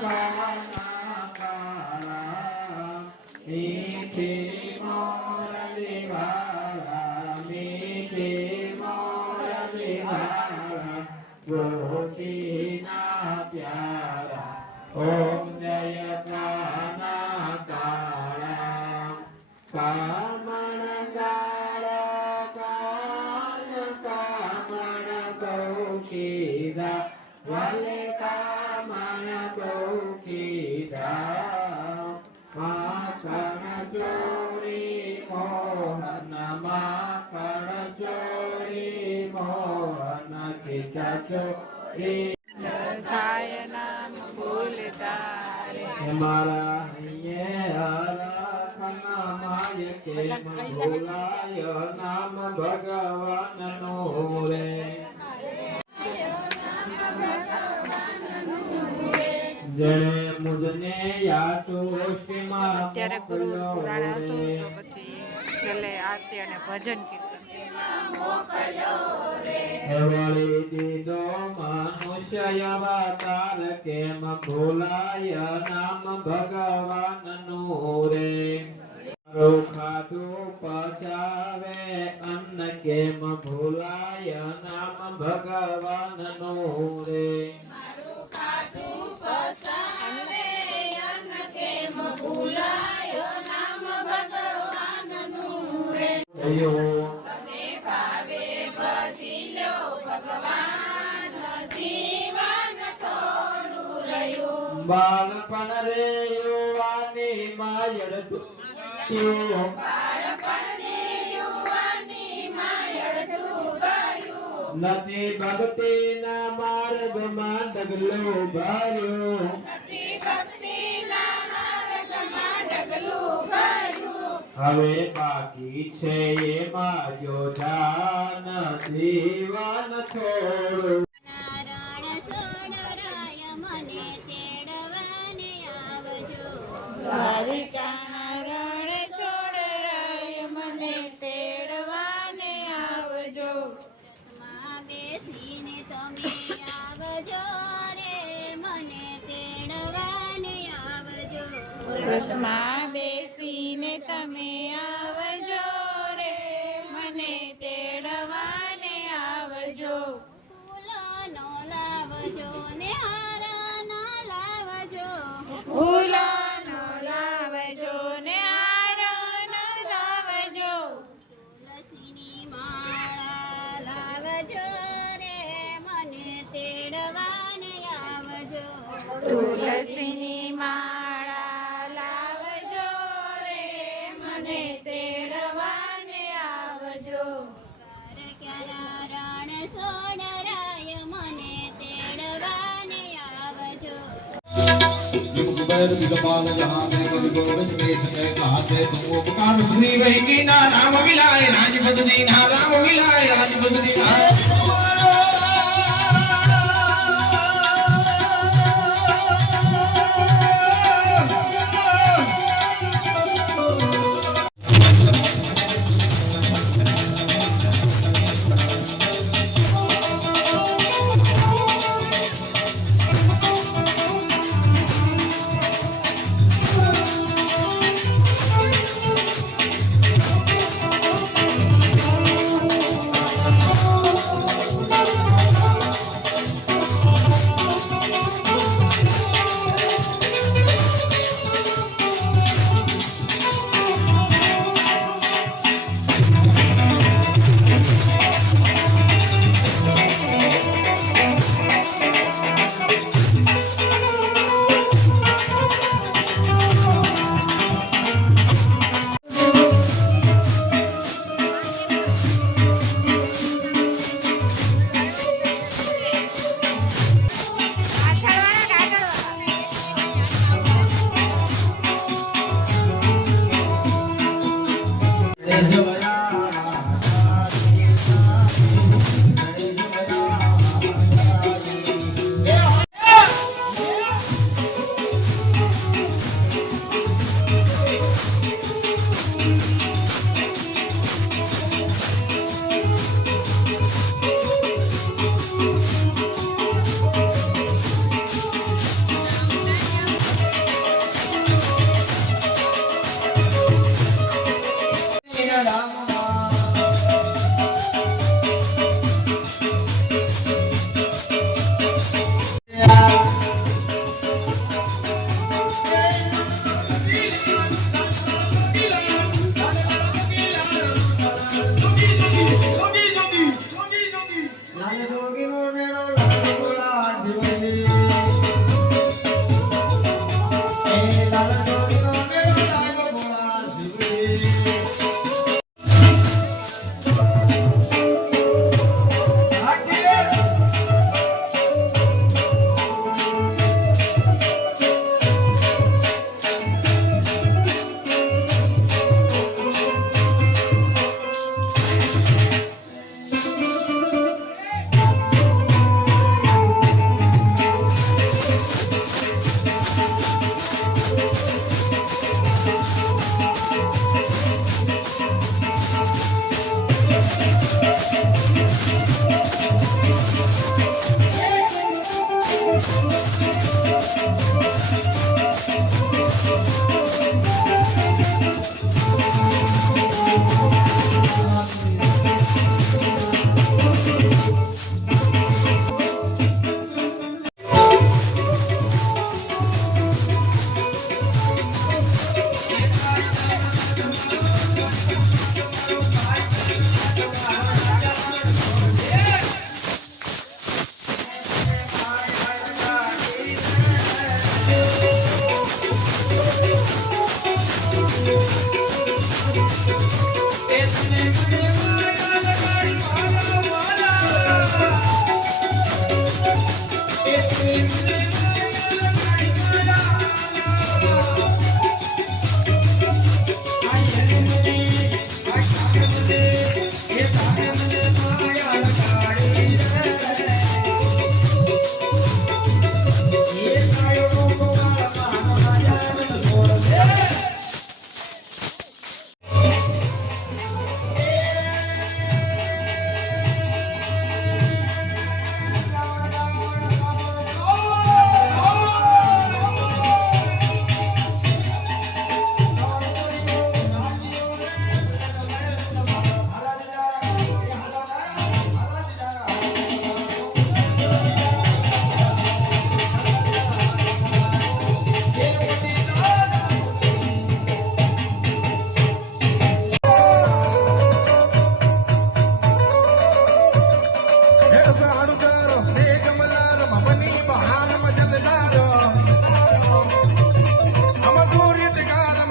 કાના કાળા મીઠી મોરલી વાળા મીઠી મોરલી વાળા ગોપીના પ્યારા ઓમ જય કાના કાળા કામણ ગાળો કામણ કૌકીદા વલે કામણ કૌકીદા માખણ ચોરી મોહન માખણ ચોરી મોહન સીતા ચોરી થાય નામ ભૂલતા રે મારા માય કે ભૂલાય નામ ભગવાનનું રે જેણે મુજને યાતુષ્ટિમાં અત્યારે ગુરુ પુરાણ હતું તો પછી છેલ્લે આરતી અને ભજન કીર્તન વળી દીધો મનુષ્ય અવતાર કેમ ભૂલાય નામ ભગવાનનું રે ખાધું પચાવે અન્ન કેમ ભૂલાય નામ ભગવાનનું રે બાળપણ રે યુવાની માયડ નથી ભક્તિ ના માર્ગમાં ડગલો ભર્યો હવે બાકી છે એમાં યોજાન જીવન થોડું દ્વારિકાના રણ છોડરાય મને તેડવાને આવજો માં બેસીને તમે આવજો રે મને તેડવાને આવજો રસમાં બેસીને તમે આવજો રે મને તેડવાને આવજો ફૂલોનો લાવજો ને હારનો લાવજો ફૂલોનો લાવજો ને હારનો લાવજો તુલસીની માળા લાવજો રે મને તેડવાને આવજો તુલસીની માળા લાવજો રે મને તેડવાને આવજો ક્યારા રણ સોડરાય મને તેડવાને આવજો श्री वही ना राम विलाय राजपद दीना राम विलाय राजपद दीना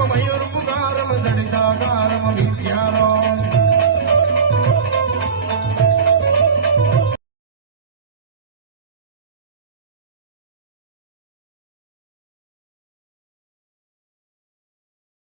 મયુર પુગારમ જડિતા ગારમ વિદ્યારો